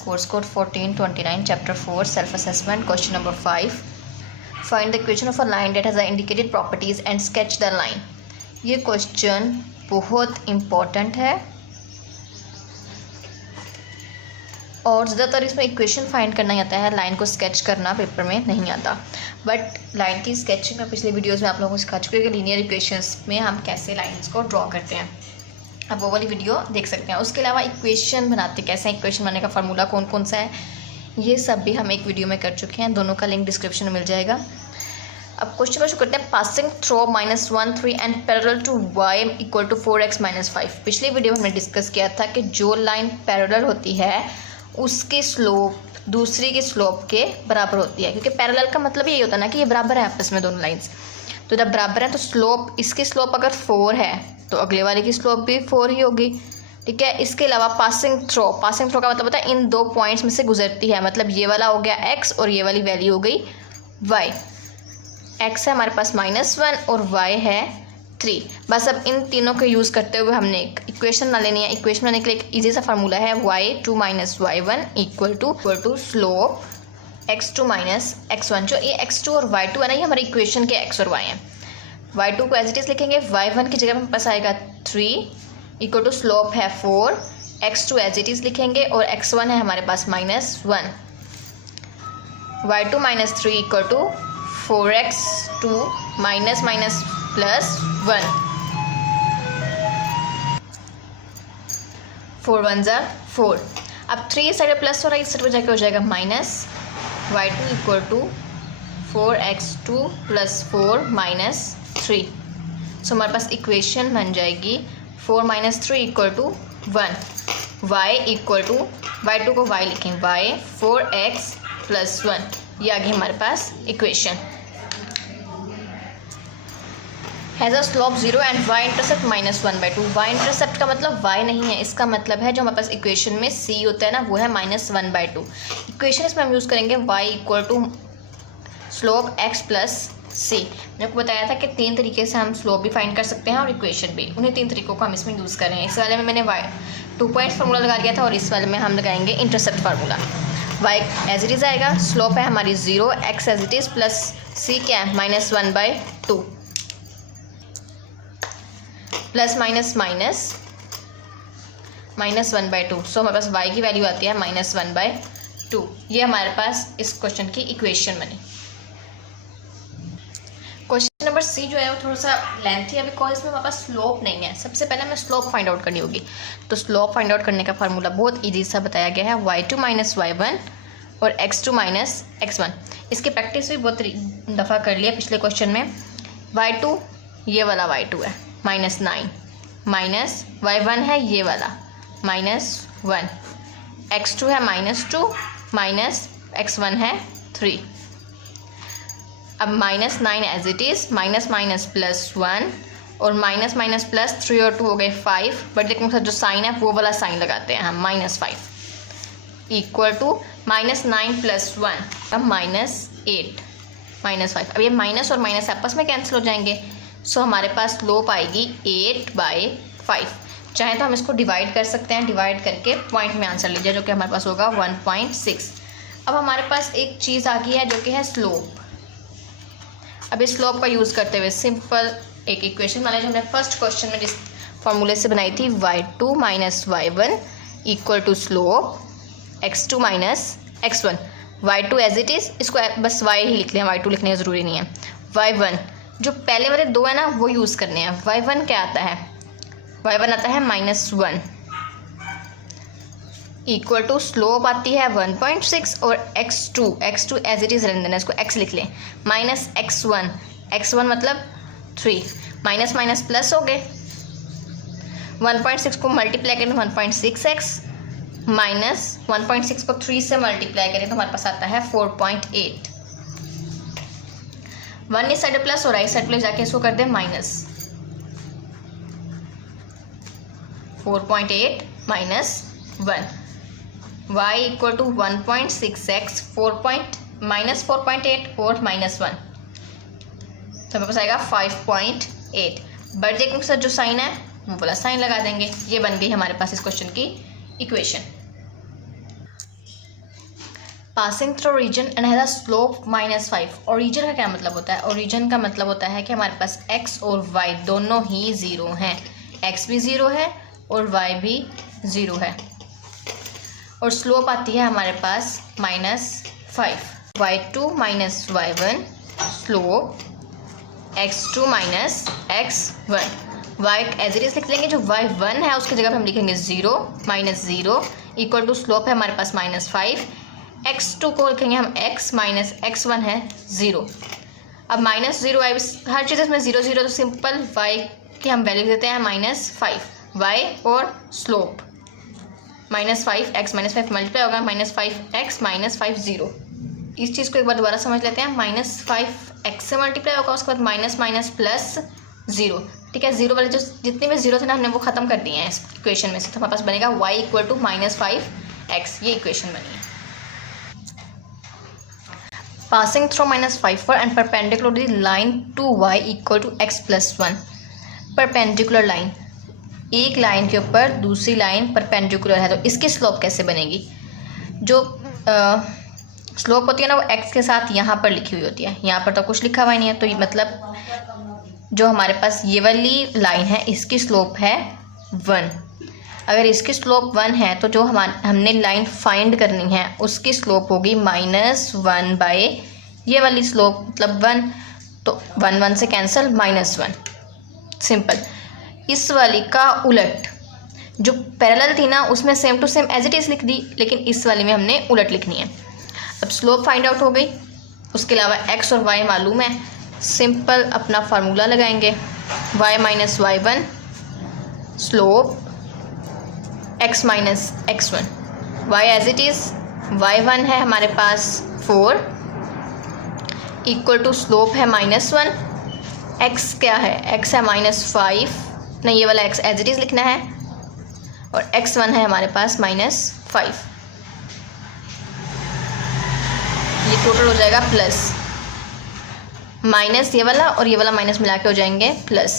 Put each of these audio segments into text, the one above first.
course code 1429, chapter 4, self assessment, question number 5. Find the equation of a line that has the indicated properties and sketch the line. ये question बहुत important है और ज़्यादातर इसमें equation find करना ही आता है, लाइन को स्केच करना पेपर में नहीं आता। बट लाइन की स्केचिंग में पिछले वीडियोस में आप लोगों को सिखा चुके हैं कि लीनियर इक्वेशंस में हम कैसे लाइंस को ड्रॉ करते हैं। आप वो वाली वीडियो देख सकते हैं। उसके अलावा इक्वेशन बनाते कैसे हैं, इक्वेशन बनाने का फार्मूला कौन कौन सा है, ये सब भी हम एक वीडियो में कर चुके हैं। दोनों का लिंक डिस्क्रिप्शन में मिल जाएगा। अब क्वेश्चन शुरू करते हैं। Passing through -1 3 and parallel to y equal to 4x - 5। पिछले वीडियो में हमने डिस्कस किया था कि जो लाइन पैरेलल होती है उसकी स्लोप दूसरी की स्लोप के बराबर होती है, क्योंकि पैरेलल का मतलब यही होता है ना कि ये बराबर है आपस में दोनों लाइंस। तो जब बराबर है तो स्लोप, इसकी स्लोप अगर 4 है तो अगले वाले की स्लोप भी 4 ही होगी। ठीक है। इसके अलावा पासिंग थ्रो का मतलब होता है इन दो पॉइंट्स में से गुजरती है, मतलब ये वाला हो गया x और ये वाली वैल्यू हो गई y। x है हमारे पास -1 और y है 3। बस अब इन तीनों को यूज़ करते हुए हमने एक इक्वेशन ना लेनी है। इक्वेशन बनाने के लिए एक ईजी सा फार्मूला है y2 - y1 equal to slope x2 - x1। जो ये x2 और y2 है ना, ये हमारे इक्वेशन के x और y हैं। y2 को एज इट इज़ लिखेंगे, y1 की जगह हमारे पास आएगा 3 इक्वल टू स्लोप है 4, x2 एज इट इज़ लिखेंगे और x1 है हमारे पास -1। y2 - 3 equal to 4x2 -+1। 4 1 ज़ा 4। अब 3 इस साइड प्लस हो रहा है, इस साइड पर जाके हो जाएगा minus. y2 equal to 4x2 + 4 - 3। सो हमारे पास इक्वेशन बन जाएगी 4 - 3 equal to 1। y equal to y2 को y लिखेंगे, y 4x + 1। ये आ गई हमारे पास equation. Has a slope 0 and y intercept -1/2। y intercept का मतलब y नहीं है, इसका मतलब है जो हमारे पास इक्वेशन में c होता है ना, वो है -1/2। इक्वेशन इसमें हम यूज़ करेंगे y equal to slope x + c। मैंने आपको बताया था कि 3 तरीके से हम स्लोप भी फाइंड कर सकते हैं और इक्वेशन भी, उन्हीं 3 तरीकों को हम इसमें यूज़ कर रहे हैं। इस वाले में मैंने y 2 पॉइंट्स फार्मूला लगा दिया था और इस वाले में हम लगाएंगे intercept formula. y as it is आएगा, स्लोप है हमारी 0, x as it is plus c क्या है -1/2 प्लस -1/2। सो हमारे पास y की वैल्यू आती है -1/2। ये हमारे पास इस क्वेश्चन की इक्वेशन बनी। क्वेश्चन नंबर सी जो है वो थोड़ा सा लेंथी है, बिकॉज इसमें हमारे पास स्लोप नहीं है। सबसे पहले हमें स्लोप फाइंड आउट करनी होगी। तो स्लोप फाइंड आउट करने का फार्मूला बहुत ईजी सा बताया गया है, y2 - y1 और x2 - x1। इसकी प्रैक्टिस भी बहुत दफ़ा कर लिया पिछले क्वेश्चन में। y2 ये वाला y2 है -9, माइनस y1 है ये वाला -1, x2 है -2 माइनस x1 है 3। अब -9 एज इट इज़, -+1 और -+3 और 2 हो गए 5। बट लेकिन जो साइन है वो वाला साइन लगाते हैं हम, -5 इक्वल टू -9 + 1 अब -8 -5। अब ये माइनस और माइनस आपस में कैंसिल हो जाएंगे। सो हमारे पास स्लोप आएगी 8/5। चाहे तो हम इसको डिवाइड कर सकते हैं, डिवाइड करके पॉइंट में आंसर लीजिए, जो कि हमारे पास होगा 1.6। अब हमारे पास एक चीज़ आ गई है जो कि है स्लोप। अब इस स्लोप का यूज़ करते हुए सिंपल एक इक्वेशन बना, जो हमने फर्स्ट क्वेश्चन में जिस फॉर्मूले से बनाई थी, y2 - y1 equal to slope x2 - x1। y2 as it is, इसको बस y ही लिख लें, y2 लिखने की ज़रूरी नहीं है। y1 जो पहले वाले 2 है ना वो यूज़ करने हैं। y1 क्या आता है, y1 आता है -1 इक्वल टू स्लोप आती है 1.6 और x2 एज इट इज़ रहने देना, इसको x लिख लें, -x1 मतलब 3 माइनस माइनस प्लस हो गए। 1.6 को मल्टीप्लाई करें तो 1.6x माइनस 1.6 को 3 से मल्टीप्लाई करें तो हमारे पास आता है 4.8। 1 इस साइड प्लस हो रहा है, इस साइड प्लस जाके इसको कर दें minus. 4.8 minus 1 y equal to 1.6x minus 4.8 और माइनस 1 तो हमारे पास आएगा 5.8। बर्थडे के साथ जो साइन है वो वाला साइन लगा देंगे। ये बन गई हमारे पास इस क्वेश्चन की equation. Passing through region and has a slope -5। Origin का क्या मतलब होता है? ओरिजिन का मतलब होता है कि हमारे पास x और y दोनों ही ज़ीरो हैं, x भी ज़ीरो है और y भी ज़ीरो है, और स्लोप आती है हमारे पास -5। y2 minus y1 slope x2 minus x1। y as it is लिख लेंगे, जो y1 है उसकी जगह पे हम लिखेंगे 0 माइनस 0 इक्वल टू स्लोप है हमारे पास -5। x2 को लिखेंगे हम x माइनस x1 है 0। अब -0 y, हर चीज़ इसमें 0 0, तो सिंपल y की हम वैल्यू देते हैं -5, y और स्लोप -5 x -5 मल्टीप्लाई होगा -5x -5 0। इस चीज़ को एक बार दोबारा समझ लेते हैं, -5x से मल्टीप्लाई होगा, उसके बाद माइनस माइनस प्लस 0। ठीक है, 0 वाले जो जितने भी 0 थे ना हमने वो ख़त्म कर दिए हैं इस इक्वेशन में से, तो हमारे पास बनेगा y इक्वल टू -5x। ये इक्वेशन बनी है। पासिंग थ्रू -5 पर and perpendicular the line to y equal to x + 1। Perpendicular line, एक लाइन के ऊपर दूसरी लाइन परपेंडिकुलर है, तो इसकी स्लोप कैसे बनेगी? जो स्लोप होती है ना वो x के साथ यहाँ पर लिखी हुई होती है, यहाँ पर तो कुछ लिखा हुआ नहीं है, तो ये मतलब जो हमारे पास ये वाली लाइन है इसकी स्लोप है 1। अगर इसकी स्लोप 1 है तो जो हमने लाइन फाइंड करनी है उसकी स्लोप होगी -1 बाय ये वाली स्लोप, मतलब 1, तो 1 1 से कैंसिल -1। सिंपल। इस वाली का उलट, जो पैरेलल थी ना उसमें same to same as it is लिख दी, लेकिन इस वाली में हमने उलट लिखनी है। अब स्लोप फाइंड आउट हो गई, उसके अलावा x और y मालूम है, सिंपल अपना फार्मूला लगाएंगे, y minus y1 slope x minus x1। y as it is y1 है हमारे पास 4 इक्वल टू स्लोप है -1, x क्या है? x है -5, नहीं ये वाला x एज इट इज़ लिखना है, और x1 है हमारे पास -5। ये टोटल हो जाएगा प्लस माइनस ये वाला और ये वाला माइनस मिला के हो जाएंगे प्लस।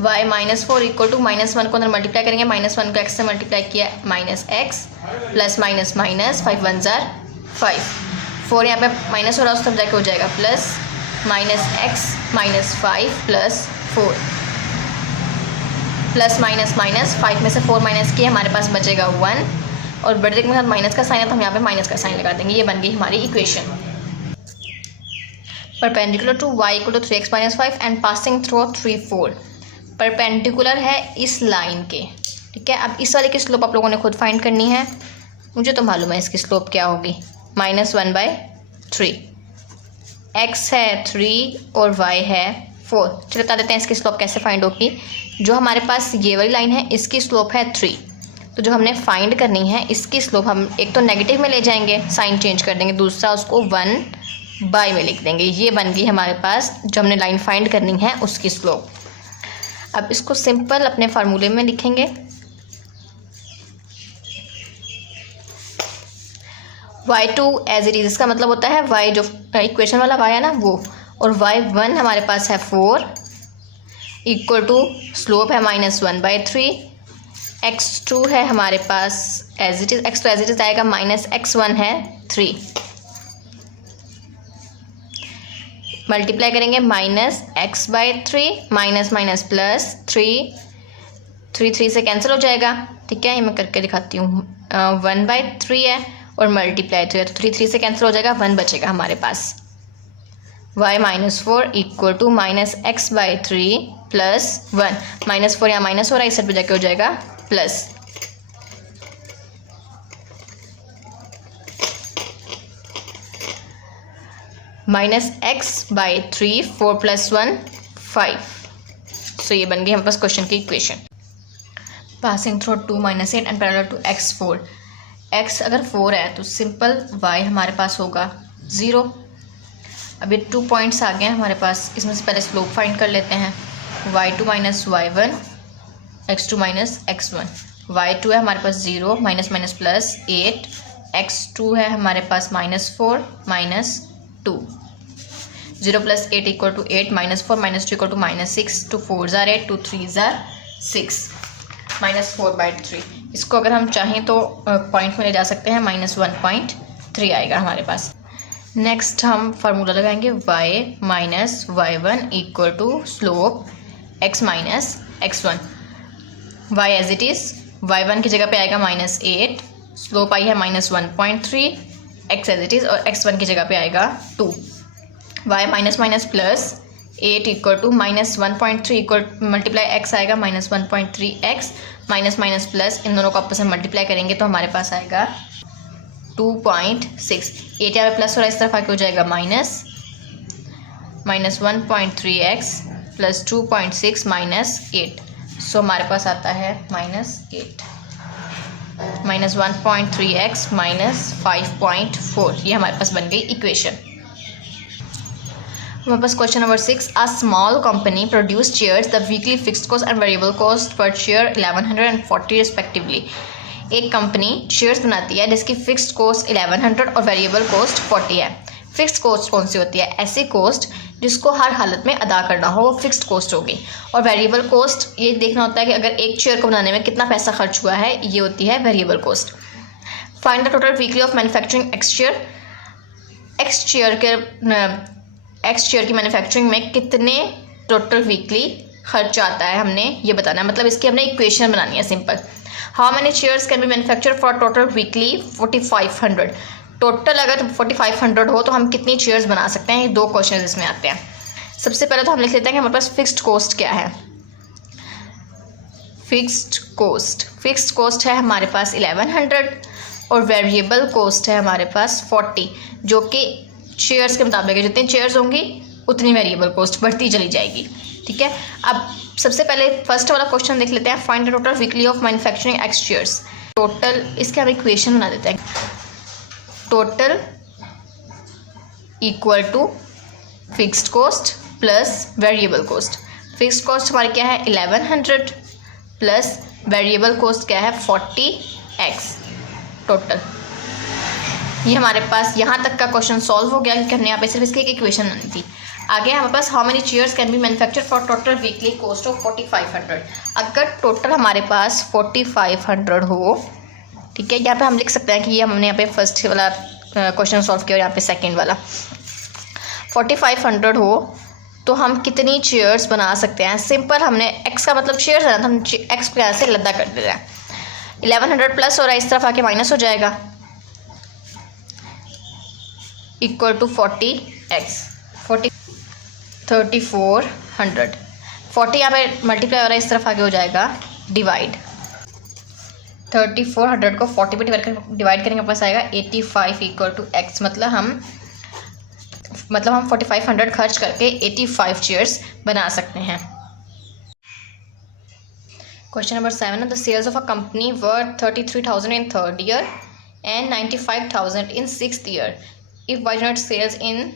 y -4 इक्वल टू -1 को अंदर मल्टीप्लाई करेंगे, -1 को x से मल्टीप्लाई किया -x plus minus minus 5 1 jar 5, 4 यहाँ पे माइनस हो रहा है उस तरफ जाके हो जाएगा plus -x -5 plus 4 plus minus minus 5 में से 4 माइनस किए हमारे पास बचेगा 1, और बड़े के साथ माइनस का साइन है तो हम यहाँ पे माइनस का साइन लगा देंगे। ये बन गई हमारी equation. Perpendicular to y equal to 3x - 5 and passing through 3 4। Perpendicular है इस लाइन के, ठीक है। अब इस वाले की स्लोप आप लोगों ने खुद फाइंड करनी है, मुझे तो मालूम है इसकी स्लोप क्या होगी, -1/3। x है 3 और y है 4। चलिए बता देते हैं इसकी स्लोप कैसे फाइंड होगी। जो हमारे पास ये वाली लाइन है इसकी स्लोप है 3, तो जो हमने फाइंड करनी है इसकी स्लोप हम एक तो नेगेटिव में ले जाएंगे, साइन चेंज कर देंगे, दूसरा उसको 1/, में लिख देंगे। ये बन गई हमारे पास जो हमने लाइन फाइंड करनी है उसकी स्लोप। अब इसको सिंपल अपने फार्मूले में लिखेंगे, y2 एज इट इज, इसका मतलब होता है y जो इक्वेशन वाला y है ना वो, और y1 हमारे पास है 4 इक्वल टू स्लोप है -1/3। x2 है हमारे पास एज इट इज, x तो एज इट इज आएगा, -x1 है 3, मल्टीप्लाई करेंगे -x/3 माइनस माइनस प्लस 3 से कैंसिल हो जाएगा, ठीक है। ये मैं करके दिखाती हूँ, 1/3 है और मल्टीप्लाई 3 है, तो 3 से कैंसिल हो जाएगा, 1 बचेगा हमारे पास। y -4 equal to -x/3 plus 1, -4 यहाँ माइनस हो रहा है, इस साइड पे जाके हो जाएगा प्लस। -x/3 4 + 1 5। सो ये बन गई हमारे पास क्वेश्चन की equation. Passing through 2 - 8 and parallel to x 4। x अगर 4 है तो सिंपल y हमारे पास होगा 0। अब ये 2 पॉइंट्स आ गए हैं हमारे पास, इसमें से पहले स्लोप फाइंड कर लेते हैं, y2 - y1 x2 - x1। y2 है हमारे पास 0 माइनस माइनस प्लस 8, x2 है हमारे पास -4 -2। 0 + 8 इक्वल टू 8, -4 -2 इक्वल टू -6, 2 4 जार 8, 2 3 जार 6, -4/3। इसको अगर हम चाहें तो पॉइंट में ले जा सकते हैं, -1 पॉइंट 3 आएगा हमारे पास। नेक्स्ट हम फार्मूला लगाएंगे y minus y1 equal to slope x minus x1। y as it is, y1 की जगह पे आएगा -8, स्लोप आई है -1.3, x एज इट इज़, और x1 की जगह पे आएगा 2। y minus minus plus 8 equal to -1.3 equal multiply x आएगा -1.3x, माइनस माइनस प्लस, इन दोनों को आपस में मल्टीप्लाई करेंगे तो हमारे पास आएगा 2.6। 8 यहाँ पे प्लस हो रहा है, इस तरफ आके हो जाएगा -1.3x प्लस 2.6 -8। सो हमारे पास आता है -8 -1.3x -5.4। ये हमारे पास बन गई इक्वेशन। हमारे पास question number 6, a small company produce chairs, the weekly fixed cost and variable cost per chair 1140 respectively. एक कंपनी चेयर्स बनाती है जिसकी फिक्स्ड कॉस्ट 1100 और वेरिएबल कॉस्ट 40 है। फिक्स्ड कॉस्ट कौन सी होती है? ऐसी कॉस्ट जिसको हर हालत में अदा करना हो, वो फिक्स्ड कॉस्ट होगी। और वेरिएबल कॉस्ट ये देखना होता है कि अगर एक चेयर को बनाने में कितना पैसा खर्च हुआ है, ये होती है variable cost. Find the total weekly of manufacturing x chair. X chair की मैन्युफैक्चरिंग में कितने टोटल वीकली खर्च आता है, हमने ये बताना है। मतलब इसकी हमने इक्वेशन बनानी है simple. How many chairs can be manufacture for total weekly 4500। Total अगर 4500 हो तो हम कितनी चेयर्स बना सकते हैं, ये 2 क्वेश्चन इसमें आते हैं। सबसे पहले तो हम लिख लेते हैं कि हमारे पास फिक्स्ड कॉस्ट क्या है। फिक्स्ड कॉस्ट है हमारे पास 1100 और वेरिएबल कॉस्ट है हमारे पास 40, जो कि चेयर्स के मुताबिक है। जितनी चेयर्स होंगी उतनी वेरिएबल कॉस्ट बढ़ती चली जाएगी। ठीक है, अब सबसे पहले फर्स्ट वाला क्वेश्चन देख लेते हैं। Find the total weekly of manufacturing x chairs. Total, इसके हम इक्वेशन बना देते हैं। Total equal to fixed cost plus variable cost. Fixed cost हमारी क्या है 1100 प्लस वेरिएबल कॉस्ट क्या है 40x टोटल। ये हमारे पास यहाँ तक का क्वेश्चन सॉल्व हो गया क्योंकि हमने यहाँ पे सिर्फ इसकी एक इक्वेशन बनानी थी। आगे हमारे पास how many chairs can be manufacture for total weekly cost of 4500। अगर टोटल हमारे पास 4500 हो, ठीक है, यहाँ पे हम लिख सकते हैं कि ये हमने यहाँ पे फर्स्ट वाला क्वेश्चन सॉल्व किया और यहाँ पे सेकंड वाला 4500 हो तो हम कितनी चेयर्स बना सकते हैं। सिंपल, हमने x का मतलब चेयर्स है ना, तो हम x को यहाँ से लद्दा कर दे रहे हैं। 1100 प्लस हो रहा है, इस तरफ आके माइनस हो जाएगा, इक्वल टू 40x 3400। 40 यहाँ पे मल्टीप्लाई हो रहा है, इस तरफ आगे हो जाएगा डिवाइड। 3400 को 40 पे डिवाइड करेंगे, पास आएगा 85 इक्वल टू x। मतलब हम 4500 खर्च करके 85 चेयर्स बना सकते हैं। Question number 7, the sales of a company were 33,000 in 3rd year and 95,000 in 6th year. If y not sales in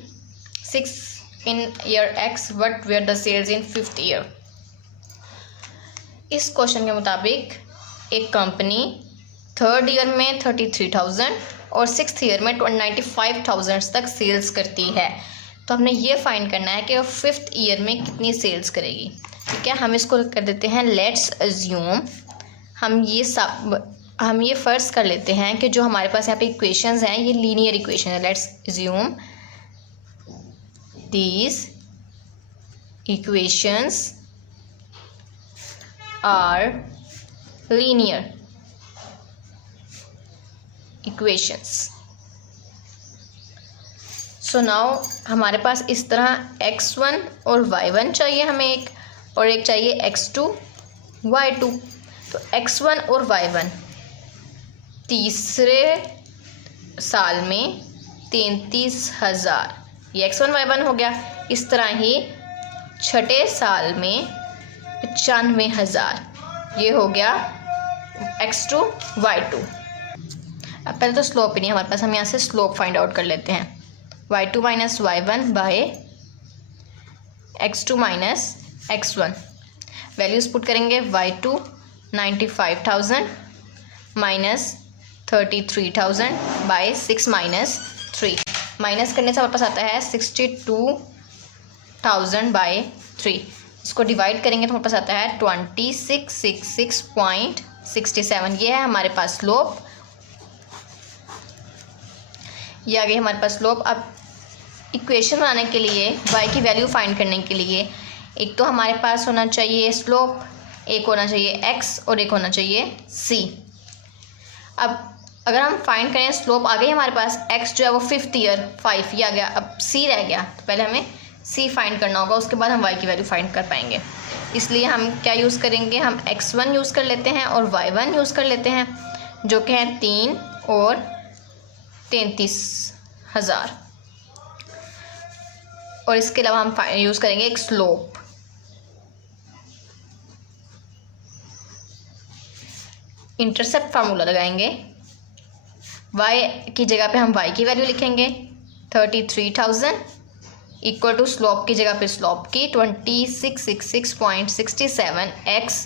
year X, what were the sales in 5th year? इस question के मुताबिक एक company 3rd year में 33,000 और 6th year में 95,000 तक sales करती है। तो हमने ये फाइंड करना है कि वो 5th ईयर में कितनी सेल्स करेगी। ठीक है, हम इसको कर देते हैं लेट्स अज्यूम। हम ये फ़र्ज़ कर लेते हैं कि जो हमारे पास यहाँ पे इक्वेशंस हैं ये लीनियर इक्वेशन है। Let's assume these equations are linear equations. So now हमारे पास इस तरह x1 और y1 चाहिए हमें एक, और एक चाहिए x2 y2। तो x1 और y1 तीसरे साल में 33,000, ये x1 y1 हो गया। इस तरह ही छठे साल में 95,000, ये हो गया x2 y2। अब पहले तो स्लोप ही नहीं हमारे पास, हम यहाँ से स्लोप फाइंड आउट कर लेते हैं। y2 minus y1 by x2 minus x1। Values put करेंगे। y2 95,000 minus 33,000 bye 6 minus 3। Minus करने से हमारे पास आता है 62,000 बाय 3। इसको डिवाइड करेंगे तो हमारे पास आता है 2666.67। ये है हमारे पास स्लोप। ये आ गई हमारे पास स्लोप। अब इक्वेशन बनाने के लिए, y की वैल्यू फाइंड करने के लिए, एक तो हमारे पास होना चाहिए स्लोप, एक होना चाहिए x और एक होना चाहिए c। अब अगर हम फाइंड करें स्लोप आ गई हमारे पास, x जो है वो 5th ईयर 5 ये आ गया, अब c रह गया, तो पहले हमें c फाइंड करना होगा, उसके बाद हम y की वैल्यू फाइंड कर पाएंगे। इसलिए हम क्या यूज़ करेंगे, हम x1 यूज़ कर लेते हैं और y1 यूज़ कर लेते हैं, जो कि हैं 3 और 33,000। और इसके अलावा हम यूज़ करेंगे एक स्लोप। इंटरसेप्ट फार्मूला लगाएंगे, y की जगह पे हम y की वैल्यू लिखेंगे 33,000 इक्वल टू स्लोप की जगह पे स्लोप की 2666.67, x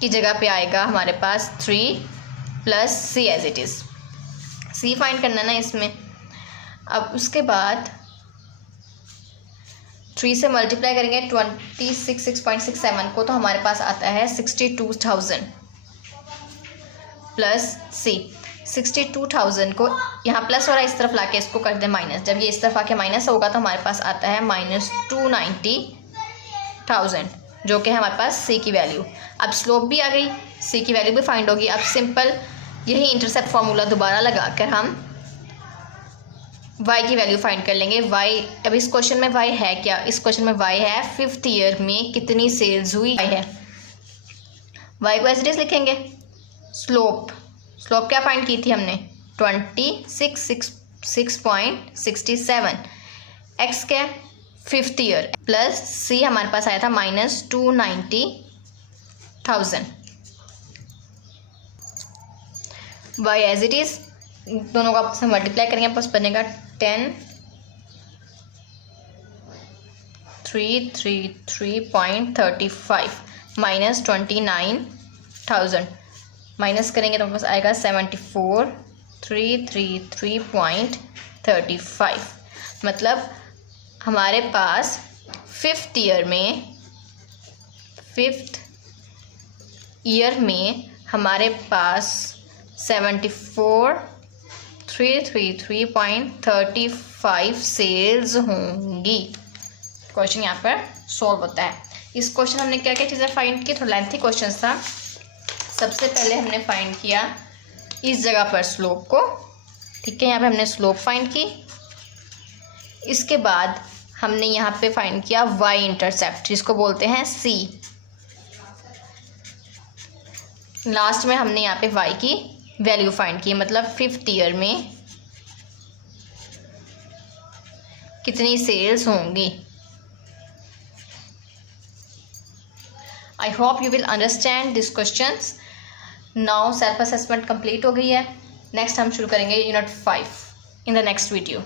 की जगह पे आएगा हमारे पास 3 plus c as it is. c find करना ना इसमें। अब उसके बाद 3 से मल्टीप्लाई करेंगे 2666.67 को, तो हमारे पास आता है 62,000 प्लस c। 62,000 को यहाँ प्लस हो रहा है, इस तरफ लाके इसको कर दे माइनस। जब ये इस तरफ आके माइनस होगा तो हमारे पास आता है -290,000, जो कि है हमारे पास c की वैल्यू। अब स्लोप भी आ गई, c की वैल्यू भी फाइंड होगी। अब सिंपल यही इंटरसेप्ट फार्मूला दोबारा लगाकर हम y की वैल्यू फाइंड कर लेंगे। y, अब इस क्वेश्चन में y है क्या, इस क्वेश्चन में y है 5th ईयर में कितनी सेल्स हुई है। y को एज इट इज लिखेंगे। स्लोप क्या फाइंड की थी हमने 2666.67, x क्या 5th ईयर प्लस c हमारे पास आया था -290,000। y एज इट इज, दोनों का आपस में मल्टीप्लाई करेंगे, आपस बनेगा 10,333.35 माइनस 29,000 माइनस करेंगे तो पास आएगा 74,333.35। मतलब हमारे पास 5th ईयर में हमारे पास 74,333.35 सेल्स होंगी। क्वेश्चन यहाँ पर सॉल्व होता है। इस क्वेश्चन हमने क्या क्या चीज़ें फाइंड की, थोड़ा लेंथी क्वेश्चन था। सबसे पहले हमने फाइंड किया इस जगह पर स्लोप को, ठीक है, यहाँ पे हमने स्लोप फाइंड की। इसके बाद हमने यहाँ पे फाइंड किया y इंटरसेप्ट, जिसको बोलते हैं c। लास्ट में हमने यहाँ पे y की वैल्यू फाइंड की, मतलब 5th ईयर में कितनी सेल्स होंगी। I hope you will understand this questions. Now self assessment complete हो गई है। नेक्स्ट हम शुरू करेंगे unit 5 in the next video.